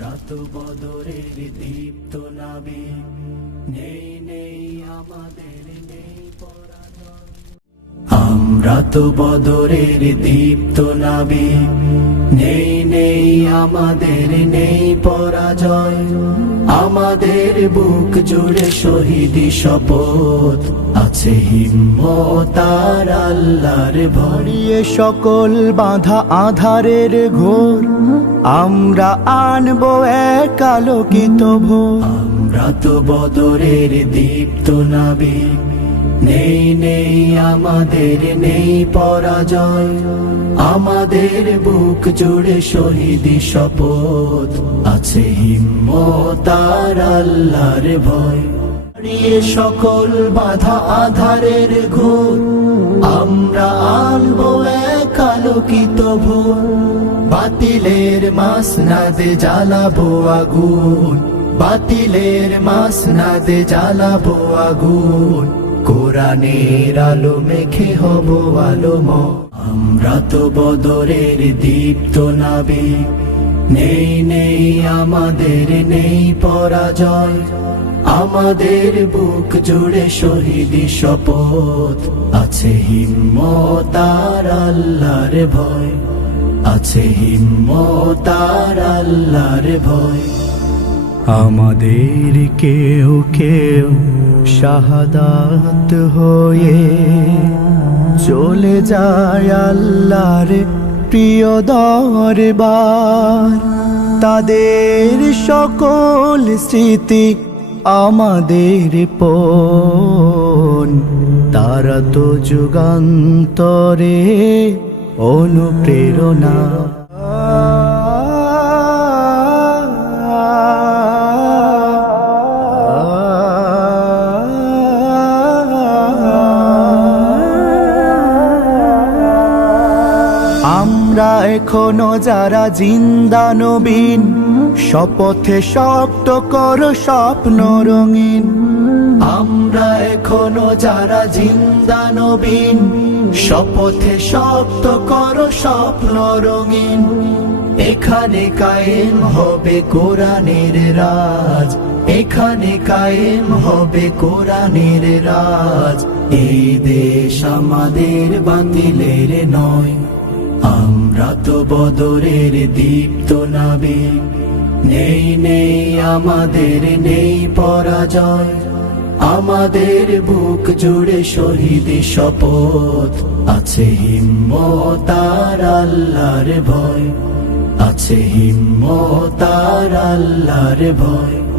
আমরা তো বদরের দীপ্ত নাবি নেই নেই আমাদের আমরা তো বদরের দীপ্ত নাবি। নেই নেই আমাদের নেই পরাজয়। আমাদের বুক জুড়ে শহীদি শপথ আছে হিম্মত আর আল্লাহর ভরিয়ে সকল বাধা আধারের ঘোর। আমরা আনব এক আলোকিত ভোর। আমরা তো বদরের দীপ্ত নাবিক নেই নেই, আমাদের নেই পরাজয়। আমাদের বুক জুড়ে শহীদি শপথ আছে হিম্মত আর আল্লাহর ভয়। সকল বাধা আধারের ঘোর। আমরা আনব এক আলোকিত ভোর। বাতিলের মাস নাদে জ্বালাবো আগুন। বাতিলের মাস নাদে জ্বালাবো আগুন। কোরআনের আলো মেখে হব আলোম আমরা তো বদরের দীপ্ত নাবিক নেই নেই, আমাদের নেই পরাজয়। আমাদের বুক জুড়ে শহীদি শপথ। আছে হিম্মত আর আল্লাহর ভয়। আছে হিম্মত আর আল্লাহর ভয়। আমাদের কেউ কেউ শাহাদাত হয়ে চলে যায় আল্লাহর প্রিয় দরবার। তাদের সকল স্মৃতি আমাদের পন তারা তো যুগান্তরে অনুপ্রেরণা। আমরা এখনও যারা জিন্দা নবীন, শপথে শক্ত কর স্বপ্ন রঙিন। আমরা এখনও যারা জিন্দা নবীন, শপথে শক্ত কর স্বপ্ন রঙিন। এখানে কায়েম হবে কোরআনের রাজ, এখানে কায়েম হবে কোরআনের রাজ। এই দেশ আমাদের বাতিলের নয়। আমরা তো বদরের দীপ্ত নাবিক নেই নেই, আমাদের নেই পরাজয়। আমাদের বুক জুড়ে শহীদ শপথ। আছে হিম্মত আর আল্লাহর ভয়। আছে হিম্মত আর আল্লাহর ভয়।